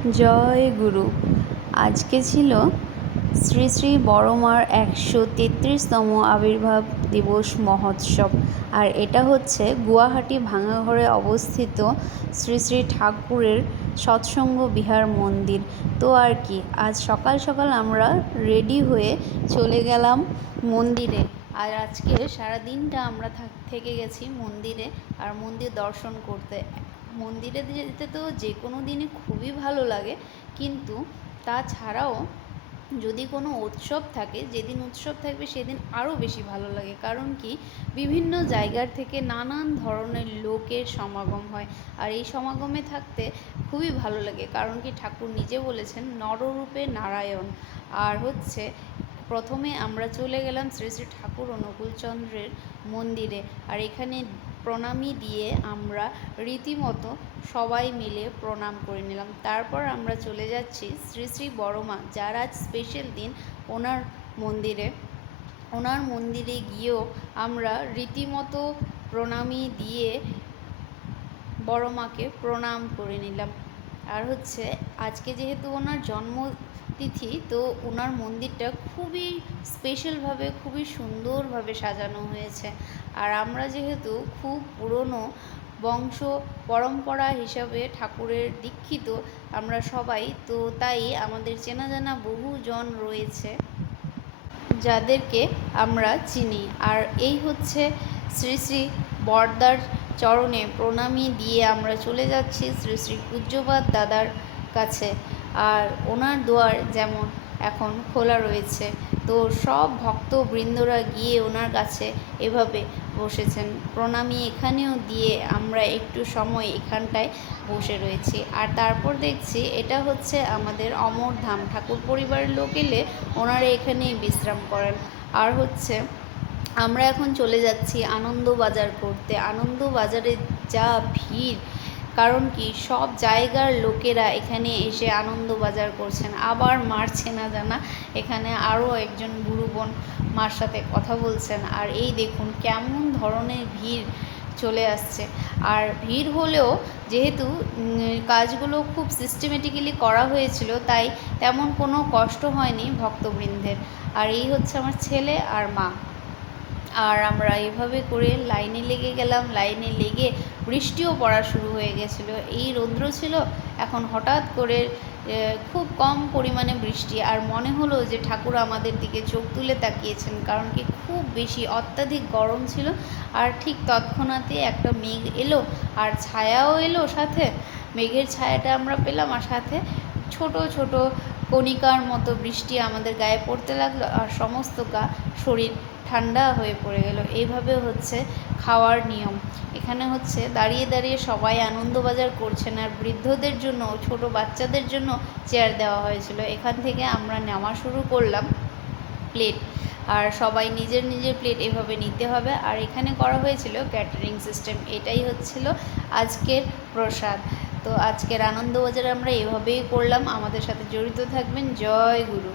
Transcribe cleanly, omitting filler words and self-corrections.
জয় গুরু। আজকে ছিল শ্রী শ্রী বড়মার 133তম আবির্ভাব দিবস মহোৎসব। আর এটা হচ্ছে গুয়াহাটি ভাঙাঘরে অবস্থিত শ্রী শ্রী ঠাকুরের সৎসঙ্গ বিহার মন্দির। তো আর কি, আজ সকাল সকাল আমরা রেডি হয়ে চলে গেলাম মন্দিরে। আর আজকে সারা দিনটা আমরা থেকে গেছি মন্দিরে আর মন্দির দর্শন করতে। মন্দিরে যেতে তো যে কোনো দিনই খুবই ভালো লাগে, কিন্তু তাছাড়াও যদি কোনো উৎসব থাকে, যেদিন উৎসব থাকবে সেদিন আরও বেশি ভালো লাগে। কারণ কি, বিভিন্ন জায়গার থেকে নানান ধরনের লোকের সমাগম হয়, আর এই সমাগমে থাকতে খুবই ভালো লাগে। কারণ কি, ঠাকুর নিজে বলেছেন নররূপে নারায়ণ। আর হচ্ছে প্রথমে আমরা চলে গেলাম শ্রী শ্রী ঠাকুর অনুকূলচন্দ্রের মন্দিরে। আর এখানে প্রণামী দিয়ে আমরা রীতিমতো সবাই মিলে প্রণাম করে নিলাম। তারপর আমরা চলে যাচ্ছি শ্রী শ্রী বড়মা, যার আজ স্পেশাল দিন, ওনার মন্দিরে গিয়েও আমরা রীতিমতো প্রণামী দিয়ে বড়মাকে প্রণাম করে নিলাম। আর হচ্ছে আজকে যেহেতু ওনার জন্মতিথি, তো ওনার মন্দিরটা খুবই স্পেশালভাবে, খুবই সুন্দরভাবে সাজানো হয়েছে। আর আমরা যেহেতু খুব পুরনো বংশ পরম্পরা হিসাবে ঠাকুরের দীক্ষিত আমরা সবাই, তো তাই আমাদের চেনা জানা বহুজন রয়েছে যাদেরকে আমরা চিনি। আর এই হচ্ছে শ্রী শ্রী বড়দার চরণে প্রণামী দিয়ে আমরা চলে যাচ্ছি শ্রী শ্রী পূজ্যপাদ দাদার কাছে। আর ওনার দুয়ার যেমন এখন খোলা রয়েছে, তো সব ভক্তবৃন্দরা গিয়ে ওনার কাছে এভাবে বসেছেন। প্রণামী এখানেও দিয়ে আমরা একটু সময় এখানটায় বসে রয়েছি। আর তারপর দেখছি এটা হচ্ছে আমাদের অমরধাম, ঠাকুর পরিবারের লোক এলে ওনারা এখানেই বিশ্রাম করেন। আর হচ্ছে আমরা এখন চলে যাচ্ছি আনন্দবাজার করতে। আনন্দবাজারে যা ভিড়, কারণ কি সব জায়গার লোকেরা এখানে এসে আনন্দবাজার করছেন। আবার মার চেনা জানা এখানে আরও একজন গুরু বোন মার সাথে কথা বলছেন। আর এই দেখুন কেমন ধরনের ভিড় চলে আসছে। আর ভিড় হলেও যেহেতু কাজগুলো খুব সিস্টেমেটিক্যালি করা হয়েছিল, তাই তেমন কোনো কষ্ট হয়নি ভক্তবৃন্দের। আর এই হচ্ছে আমার ছেলে আর মা। আর আমরা এভাবে করে লাইনে লেগে গেলাম। লাইনে লেগে বৃষ্টিও পড়া শুরু হয়ে গেছিলো। এই রৌদ্র ছিল, এখন হঠাৎ করে খুব কম পরিমাণে বৃষ্টি। আর মনে হলো যে ঠাকুর আমাদের দিকে চোখ তুলে তাকিয়েছেন, কারণ কি খুব বেশি অত্যাধিক গরম ছিল। আর ঠিক তৎক্ষণাৎই একটা মেঘ এলো আর ছায়াও এলো সাথে। মেঘের ছায়াটা আমরা পেলাম, আর সাথে ছোট ছোট কণিকার মতো বৃষ্টি আমাদের গায়ে পড়তে লাগলো, আর সমস্ত শরীর ঠান্ডা হয়ে পড়ে গেল। এইভাবে হচ্ছে খাওয়ার নিয়ম। এখানে হচ্ছে দাঁড়িয়ে দাঁড়িয়ে সবাই আনন্দবাজার করছেন, আর বৃদ্ধদের জন্য, ছোট বাচ্চাদের জন্য চেয়ার দেওয়া হয়েছিল। এখান থেকে আমরা নেওয়া শুরু করলাম প্লেট, আর সবাই নিজের নিজের প্লেট এভাবে নিতে হবে। আর এখানে করা হয়েছিল ক্যাটারিং সিস্টেম। এটাই হচ্ছিল আজকের প্রসাদ। তো আজকের আনন্দবাজার আমরা এভাবেই করলাম। আমাদের সাথে জড়িত থাকবেন। জয় গুরু।